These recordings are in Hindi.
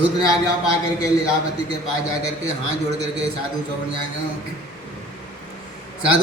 दूत ने आज्ञा पा करके लीलावती के पास जा करके हाथ जोड़ करके साधु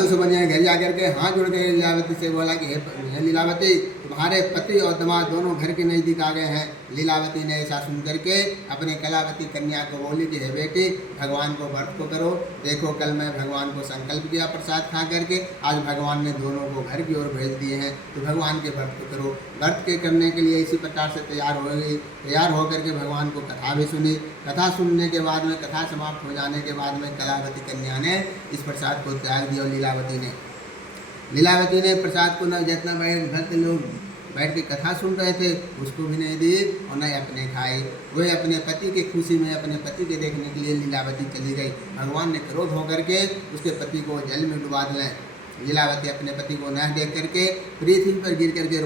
सुबनिया घर जा करके हाथ जोड़ के लीलावती से बोला कि हे लीलावती, तुम्हारे पति और दामाद दोनों घर के नज़दीक आ गए हैं। लीलावती ने ऐसा सुन करके अपने कलावती कन्या को बोली कि हे बेटी, भगवान को व्रत को करो। देखो कल मैं भगवान को संकल्प किया प्रसाद खा करके, आज भगवान ने दोनों को घर की ओर भेज दिए हैं, तो भगवान के व्रत को करो। व्रत के करने के लिए इसी प्रकार से तैयार हो गई। तैयार होकर के भगवान को कथा भी सुनी। कथा सुनने के बाद में, कथा समाप्त हो जाने के बाद में कलावती कन्या ने इस प्रसाद को त्याग दिया। लीलावती ने प्रसाद को न जितना भक्त लोग बैठ के कथा सुन रहे थे उसको भी नहीं दी और न अपने खाई। वह अपने पति की खुशी में अपने पति के देखने के लिए लीलावती चली गई। भगवान ने क्रोध होकर के उसके पति को जल में डुबा दिया। लीलावती अपने पति को न देख करके पृथ्वी पर गिर करके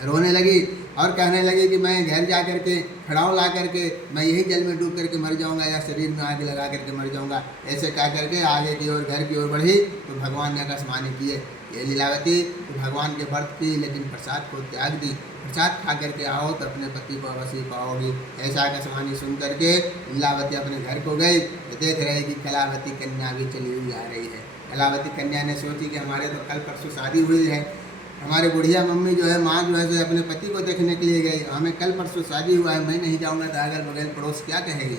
रोने लगी और कहने लगी कि मैं घर जा करके खड़ाऊ ला करके मैं यही जल में डूब करके मर जाऊंगा या शरीर में आग लगा करके मर जाऊंगा। ऐसे कह करके आगे की ओर घर की ओर बढ़ी तो भगवान ने आकाशवाणी किए, ये लीलावती तो भगवान के व्रत की लेकिन प्रसाद को त्याग दी। प्रसाद खा करके आओ तो अपने पति को अवश्य पाओगी। ऐसा आकाशवाणी सुन करके लीलावती अपने घर को गई तो देख रही कि कलावती कन्या भी चली हुई आ रही है। कलावती कन्या ने सोची कि हमारे तो कल परसों शादी हुई है, हमारे बुढ़िया मम्मी जो है, माँ जो है जो अपने पति को देखने के लिए गई, हमें कल परसों शादी हुआ है, मैं नहीं जाऊँगा तो अगल बगल पड़ोस क्या कहेगी।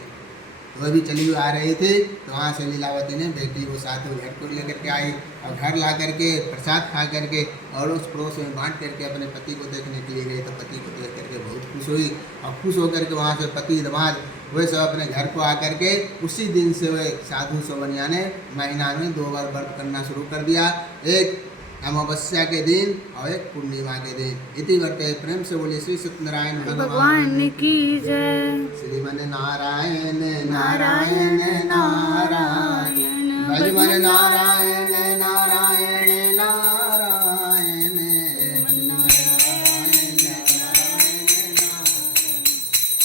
तो वह भी चली हुई आ रही थी। तो वहाँ से लीलावती ने बेटी को साथ में घर को लेकर के आई और घर ला करके प्रसाद खा करके और उस पड़ोस में बांट करके अपने पति को देखने के लिए गई। तो पति को देख करके बहुत खुश हुई और खुश होकर के वहाँ से पति दामाद वह सब अपने घर को आकर के उसी दिन से वह साधु सुबनिया ने महीना में 2 बार व्रत करना शुरू कर दिया, एक अमावस्या के दिन और एक पूर्णिमा के दिन। इति वर्ते। प्रेम से बोले श्री सत्यनारायण भगवान की जय। श्रीमन नारायण नारायण नारायण भजमन नारायण नारायण नारायण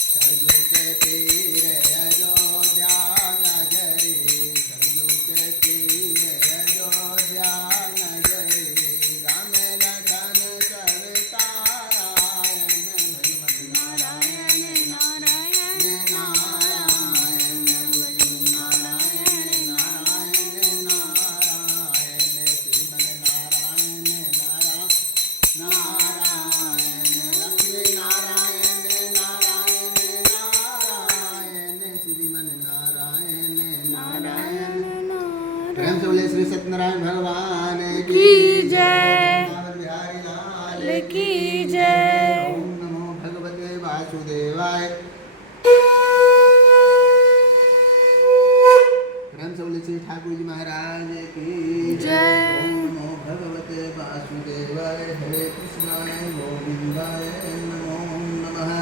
सरजू के तीर अयोध्या नगरी, सरजू के तीर अयोध्या प्रेम से बोले श्री सत्यनारायण भगवान की जय, लाल की जय। ओम नमो भगवते वासुदेवाय। प्रेम से बोले श्री ठाकुर जी महाराज की जय। ओम नमो भगवते वासुदेवाय। हरे कृष्णाय गोविंदाय नमो नमः।